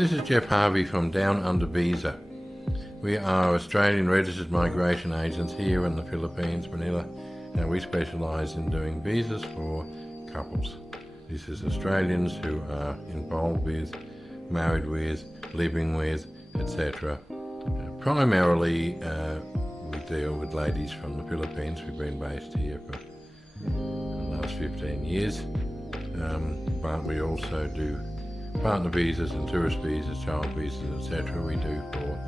This is Jeff Harvie from Down Under Visa. We are Australian registered migration agents here in the Philippines, Manila, and we specialise in doing visas for couples. This is Australians who are involved with, married with, living with, etc. Primarily we deal with ladies from the Philippines. We've been based here for the last 15 years, but we also do partner visas and tourist visas, child visas, etc. We do for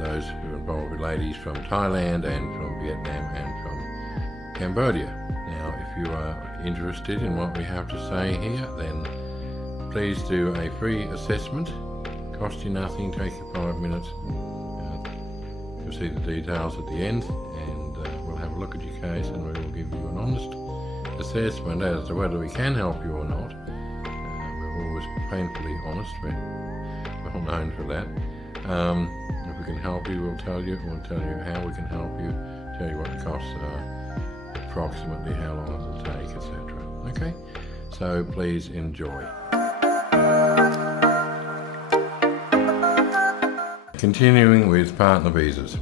those who are involved with ladies from Thailand and from Vietnam and from Cambodia. Now, if you are interested in what we have to say here, then please do a free assessment. Cost you nothing, take you 5 minutes. You'll see the details at the end, and we'll have a look at your case and we will give you an honest assessment as to whether we can help you or not. We're always painfully honest, we're well known for that. If we can help you, we'll tell you how we can help you, tell you what the costs are, approximately how long it will take, etc. Okay, so please enjoy. Continuing with partner visas.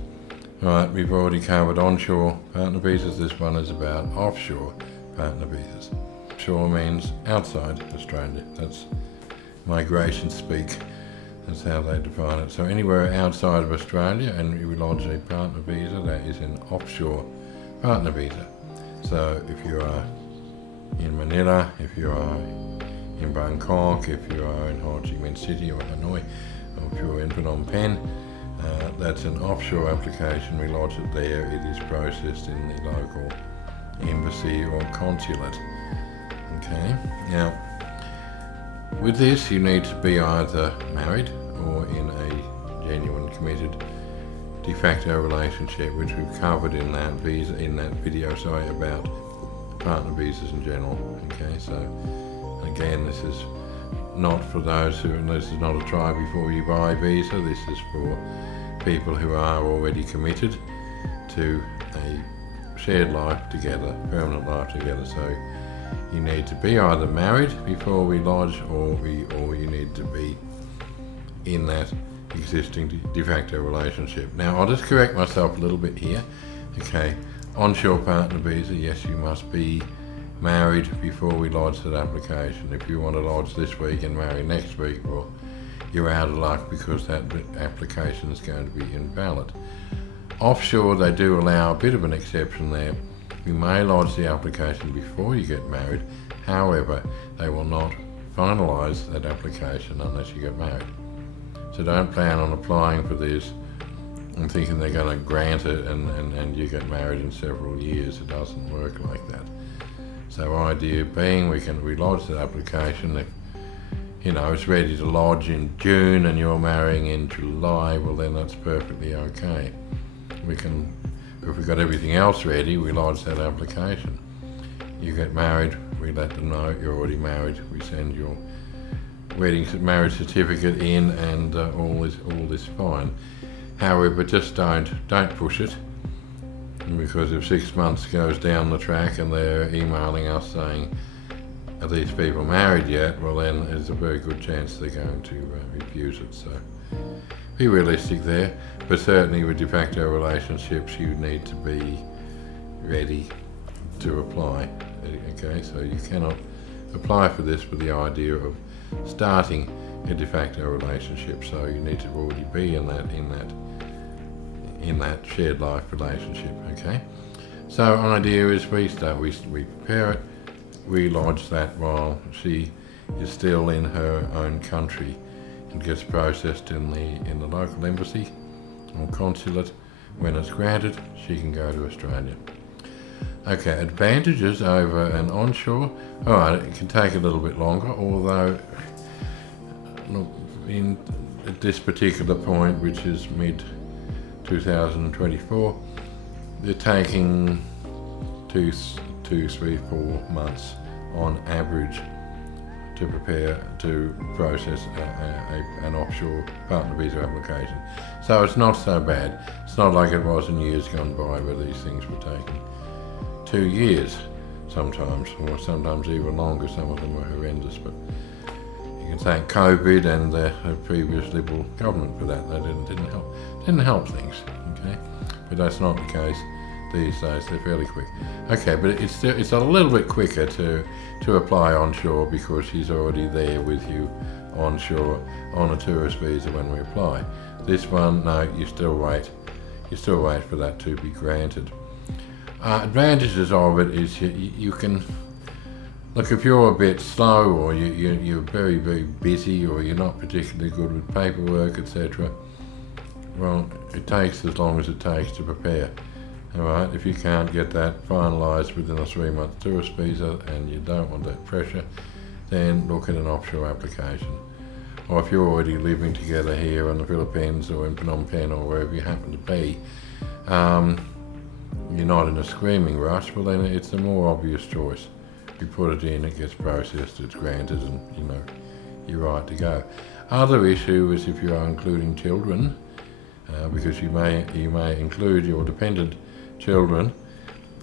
Right, we've already covered onshore partner visas. This one is about offshore partner visas. Offshore means outside Australia. That's migration speak. That's how they define it. So anywhere outside of Australia and you lodge a partner visa, that is an offshore partner visa. So if you are in Manila, if you are in Bangkok, if you are in Ho Chi Minh City or Hanoi, or if you're in Phnom Penh, that's an offshore application. We lodge it there. It is processed in the local embassy or consulate. Okay. Now, with this, you need to be either married or in a genuine, committed de facto relationship, which we've covered in that video, about partner visas in general. Okay, so again, this is not for those who, this is not a try before you buy visa. This is for people who are already committed to a shared life together, permanent life together. So you need to be either married before we lodge, or you need to be in that existing de facto relationship. Now, I'll just correct myself a little bit here. Okay, onshore partner visa, yes, you must be married before we lodge that application. If you want to lodge this week and marry next week, well, you're out of luck because that application is going to be invalid. Offshore, they do allow a bit of an exception there. You may lodge the application before you get married. However, they will not finalise that application unless you get married. So don't plan on applying for this and thinking they're going to grant it and you get married in several years. It doesn't work like that. So idea being, we lodge that application. If it's ready to lodge in June and you're marrying in July, well then that's perfectly okay. If we've got everything else ready, we lodge that application. You get married, we let them know you're already married. We send your marriage certificate in, and all is fine. However, just don't push it, because if 6 months goes down the track and they're emailing us saying, are these people married yet? Well, then there's a very good chance they're going to refuse it. So be realistic there, but certainly with de facto relationships, you need to be ready to apply. Okay, so you cannot apply for this with the idea of starting a de facto relationship. So you need to already be in that shared life relationship. Okay, so an idea is we prepare it, we lodge that while she is still in her own country. It gets processed in the local embassy or consulate. When it's granted, she can go to Australia. Okay, advantages over an onshore. All right, it can take a little bit longer, although look, at this particular point, which is mid-2024, they're taking 2, 3, 4 months on average to process an offshore partner visa application. So it's not so bad. It's not like it was in years gone by where these things were taking 2 years sometimes, or sometimes even longer. Some of them were horrendous, but can thank COVID and the previous Liberal government for that. They didn't help things, okay? But that's not the case these days. They're fairly quick. Okay, but it's a little bit quicker to apply onshore because she's already there with you onshore on a tourist visa when we apply. This one, no, you still wait. You still wait for that to be granted. Advantages of it is you can, look, if you're a bit slow or you're very, very busy or you're not particularly good with paperwork, etc., well, it takes as long as it takes to prepare. All right, if you can't get that finalised within a 3-month tourist visa and you don't want that pressure, then look at an offshore application. Or if you're already living together here in the Philippines or in Phnom Penh or wherever you happen to be, you're not in a screaming rush, well then it's a more obvious choice. You put it in, it gets processed, it's granted, and you know, you're right to go. Other issue is if you are including children, because you may include your dependent children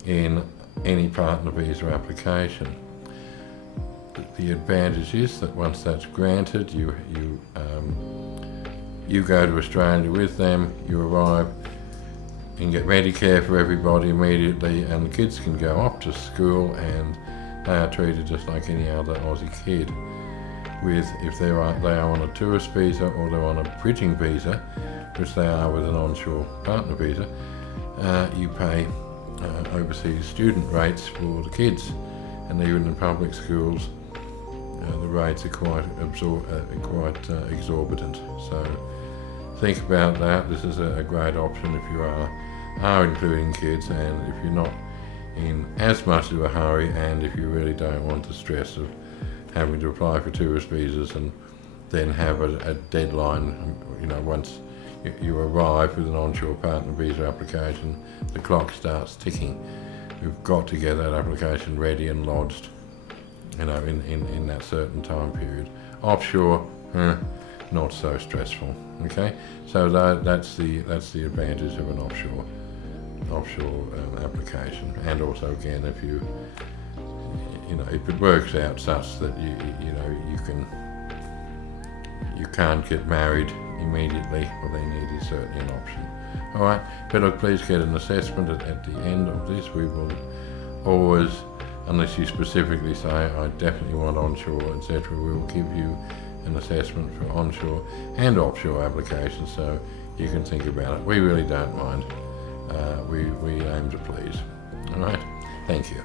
in any partner visa application. The advantage is that once that's granted, you go to Australia with them, you arrive, you can get Medicare for everybody immediately, and the kids can go off to school and they are treated just like any other Aussie kid. If they are on a tourist visa or they're on a bridging visa, which they are with an onshore partner visa, you pay overseas student rates for the kids, and even in public schools the rates are quite exorbitant. So think about that. This is a great option if you are including kids, and if you're not in as much of a hurry, and if you really don't want the stress of having to apply for tourist visas and then have a deadline. You know, once you arrive with an onshore partner visa application, the clock starts ticking. You've got to get that application ready and lodged, you know, in that certain time period. Offshore, not so stressful. Okay, so that's the advantage of an offshore application. And also, again, if you know, if it works out such that you can't get married immediately, well, then it is certainly an option. All right, but look, please get an assessment at the end of this. We will always, unless you specifically say, I definitely want onshore, etc., we will give you an assessment for onshore and offshore applications, so you can think about it. We really don't mind. We aim to please. All right, thank you.